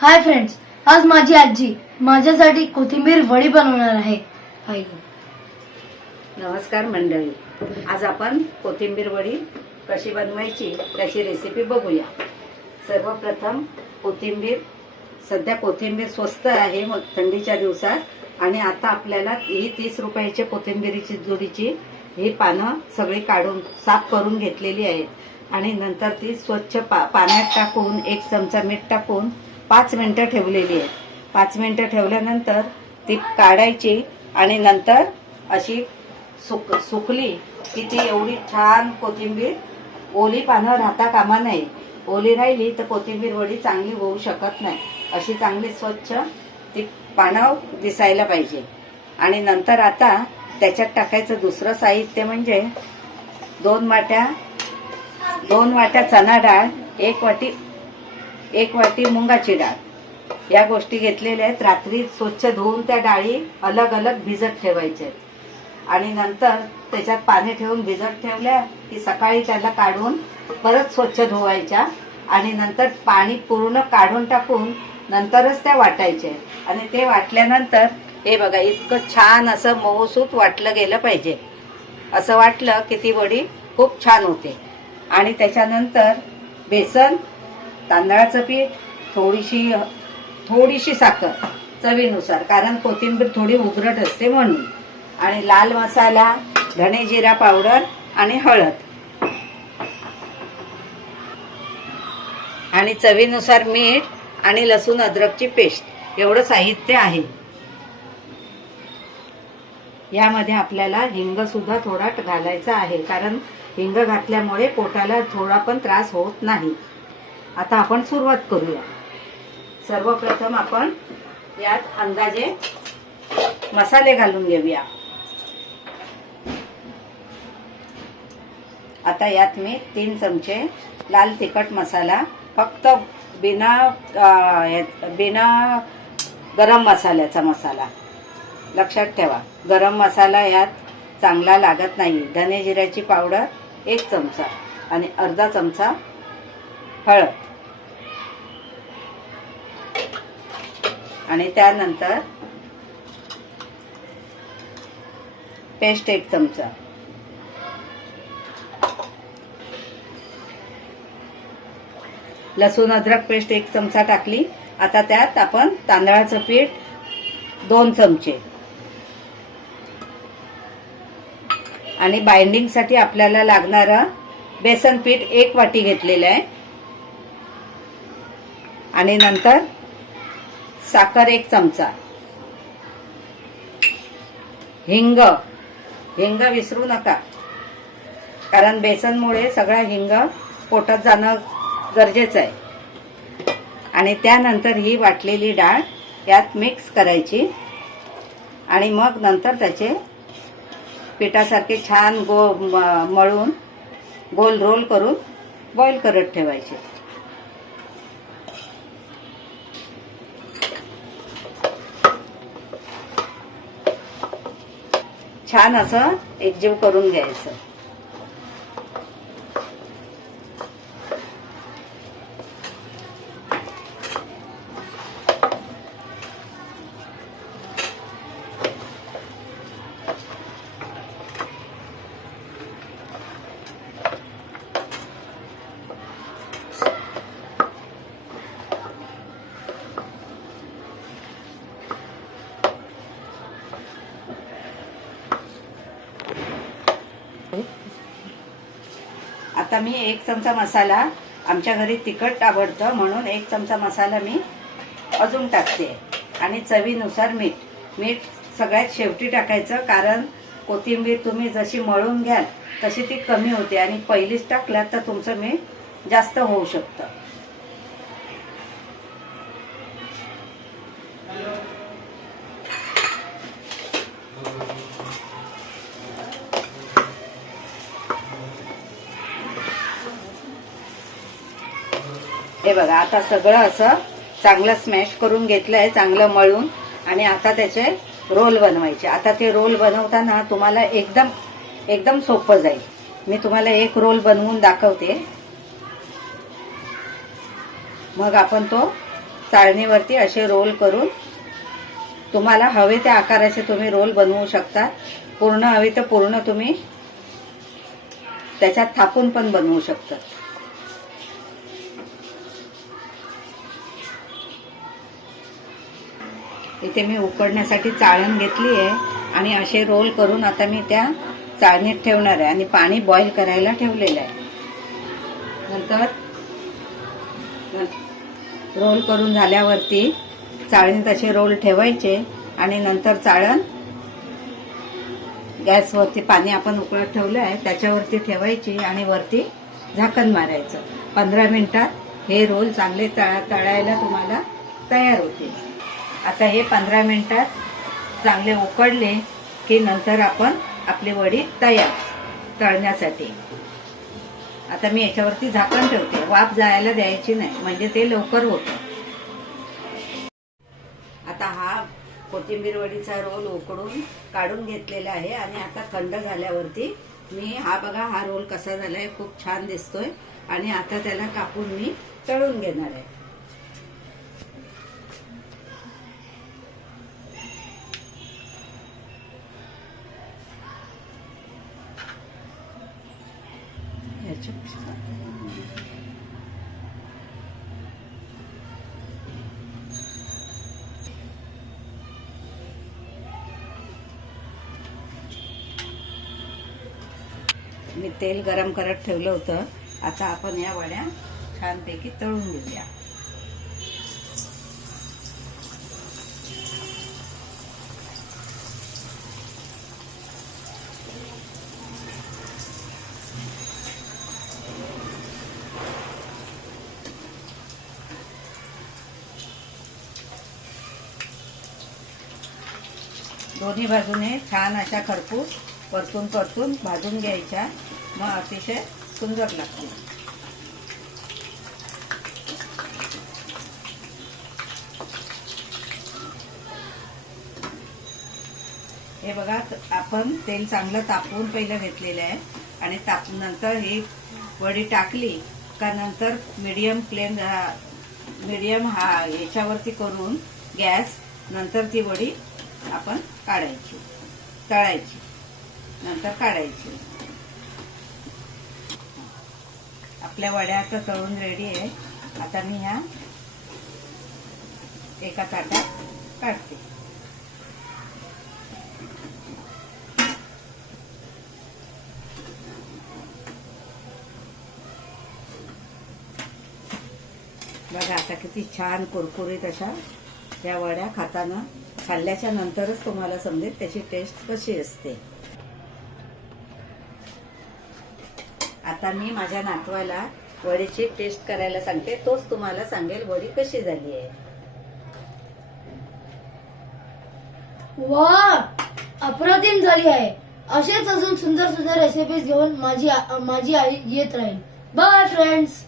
Hi friends, आज माझी आजी माझ्यासाठी कोथिंबीर वडी बनवणार आहे. नमस्कार मंडळी, आज आपण कोथिंबीर वडी कशी बनवायची त्याची रेसिपी बघूया. सर्वप्रथम कोथिंबीर, सध्या कोथिंबीर स्वस्त आहे मग थंडीच्या दिवसात, आणि आता आपल्याला ही 30 रुपयाची कोथिंबीरीची जोडीची ही पानं सगळी काढून साफ करून घेतलेली आहेत आणि नंतर ती स्वच्छ पाण्यात टाकून 1 चमचा मीठ टाकून 5 मिनिटं ठेवलेली आहे. 5 मिनिटं ठेवल्यानंतर ती काढायची आणि नंतर अशी सुकली की ती एवढी छान कोथिंबीर, ओली पानं राहता कामा नये. ओली राहिली तर कोथिंबीर वडी चांगली होऊ शकत नाही. अशी चांगली स्वच्छ ती पानं दिसायला पाहिजे. आणि नंतर आता त्याच्यात टाकायचं दुसरं साहित्य म्हणजे 2 वाट्या चणा डाळ, 1 वाटी मुंगाची डाळ, या गोष्टी घेतलेल्या आहेत. रात्री स्वच्छ धुवून त्या डाळी अलग अलग भिजत ठेवायच्या आहेत आणि नंतर त्याच्यात पाणी ठेवून भिजत ठेवल्या की सकाळी त्याला काढून परत स्वच्छ धुवायच्या आणि नंतर पाणी पूर्ण काढून टाकून नंतरच त्या वाटायच्या. आणि ते वाटल्यानंतर हे बघा, इतकं छान असं मऊसूत वाटलं गेलं पाहिजे. असं वाटलं की ती वडी खूप छान होते. आणि त्याच्यानंतर बेसन, तांदळाचं पीठ, थोडीशी साखर चवीनुसार, कारण कोथिंबीर थोडी उघरट असते म्हणून, आणि लाल मसाला, धने जिरा पावडर आणि हळद, आणि चवीनुसार मीठ आणि लसूण अद्रकची पेस्ट, एवढं साहित्य आहे. यामध्ये आपल्याला हिंग सुद्धा थोडा घालायचा आहे, कारण हिंग घातल्यामुळे पोटाला थोडा पण त्रास होत नाही. आता आपण सुरुवात करूया. सर्वप्रथम आपण यात अंदाजे मसाले घालून घेऊया. आता यात मी 3 चमचे लाल तिखट मसाला, फक्त बिना गरम मसाल्याचा मसाला, लक्षात ठेवा गरम मसाला यात चांगला लागत नाही. धने जिऱ्याची पावडर 1 चमचा आणि अर्धा चमचा हळद, आणि त्यानंतर पेस्ट 1 चमचा, लसूण अद्रक पेस्ट 1 चमचा टाकली. आता त्यात आपण तांदळाचं पीठ 2 चमचे, आणि बाइंडिंगसाठी आपल्याला लागणारं बेसन पीठ 1 वाटी घेतलेलं आहे, आणि नंतर साखर 1 चमचा, हिंग विसरू नका, कारण बेसनमुळे सगळा हिंग पोटात जाणं गरजेचं आहे. आणि त्यानंतर ही वाटलेली डाळ यात मिक्स करायची आणि मग नंतर त्याचे पिठासारखे छान मळून गोल रोल करून बॉईल करत ठेवायचे. छान असं एकजीव करून घ्यायचं. आता मी 1 चमचा मसाला, आमच्या घरी तिखट आवडतं म्हणून 1 चमचा मसाला मी अजून टाकते, आणि चवीनुसार मीठ सगळ्यात शेवटी टाकायचं, कारण कोथिंबीर तुम्ही जशी मळून घ्याल तशी ती कमी होते, आणि पहिलीच टाकल्यात तर तुमचं मीठ जास्त होऊ शकतं. हे बघा, आता सगळं असं चांगलं स्मॅश करून घेतलंय, चांगलं मळून, आणि आता त्याचे रोल बनवायचे. आता ते रोल बनवताना तुम्हाला एकदम सोपं जाईल. मी तुम्हाला 1 रोल बनवून दाखवते, मग आपण तो चाळणीवरती असे रोल करून तुम्हाला हवे त्या आकाराचे तुम्ही रोल बनवू शकता. पूर्ण हवे तर पूर्ण तुम्ही त्याच्यात थापून पण बनवू शकता. इथे मी उकडण्यासाठी चाळण घेतली आहे आणि असे रोल करून आता मी त्या चाळणीत ठेवणार आहे आणि पाणी बॉईल करायला ठेवलेलं आहे. नंतर रोल करून झाल्यावरती चाळणीत असे रोल ठेवायचे आणि नंतर चाळण गॅसवरती पाणी आपण उकळत ठेवलं आहे त्याच्यावरती ठेवायची आणि वरती झाकण मारायचं. 15 मिनिटात हे रोल चांगले तळायला तुम्हाला तयार होतील. आता हे 15 मिनिटात चांगले उकडले की नंतर आपण आपली वडी तयार तळण्यासाठी. आता मी याच्यावरती झाकण ठेवते. वाफ जायला द्यायची नाही म्हणजे ते लवकर होतं. आता हा कोथिंबीर वडीचा रोल उकडून काढून घेतलेला आहे आणि आता थंड झाल्यावरती मी हा बघा हा रोल कसा झालाय, खूप छान दिसतोय. आणि आता त्याला कापून मी तळून घेणार आहे. मी तेल गरम करत ठेवलं होतं. आता आपण या वड्या छानपैकी तळून घेऊया. दोन्ही बाजूने छान अशा खरपूस परतून परतून भाजून घ्यायच्या. मग अतिशय सुंदर लागते. हे बघा आपण तेल चांगलं तापवून पहिलं घेतलेलं आहे आणि नंतर ही वडी टाकली का नंतर मीडियम हा याच्यावरती करून गॅस नंतर ती वडी आपण काढायची, तळायची, नंतर काढायची. आपल्या वड्या आता तळून रेडी आहे. आता मी ह्या एका ताटात काढते. बघा आता किती छान कुरकुरीत अशा या वड्या खाल्ल्याच्या नंतरच तुम्हाला समजेल त्याची टेस्ट कशी असते. आता मी माझ्या नातवाला वडीची टेस्ट करायला सांगते. तोच तुम्हाला सांगेल वडी कशी झाली आहे. वा, अप्रतिम झाली आहे. असेच अजून सुंदर सुंदर रेसिपीज घेऊन माझी आई येत राहील. Bye friends.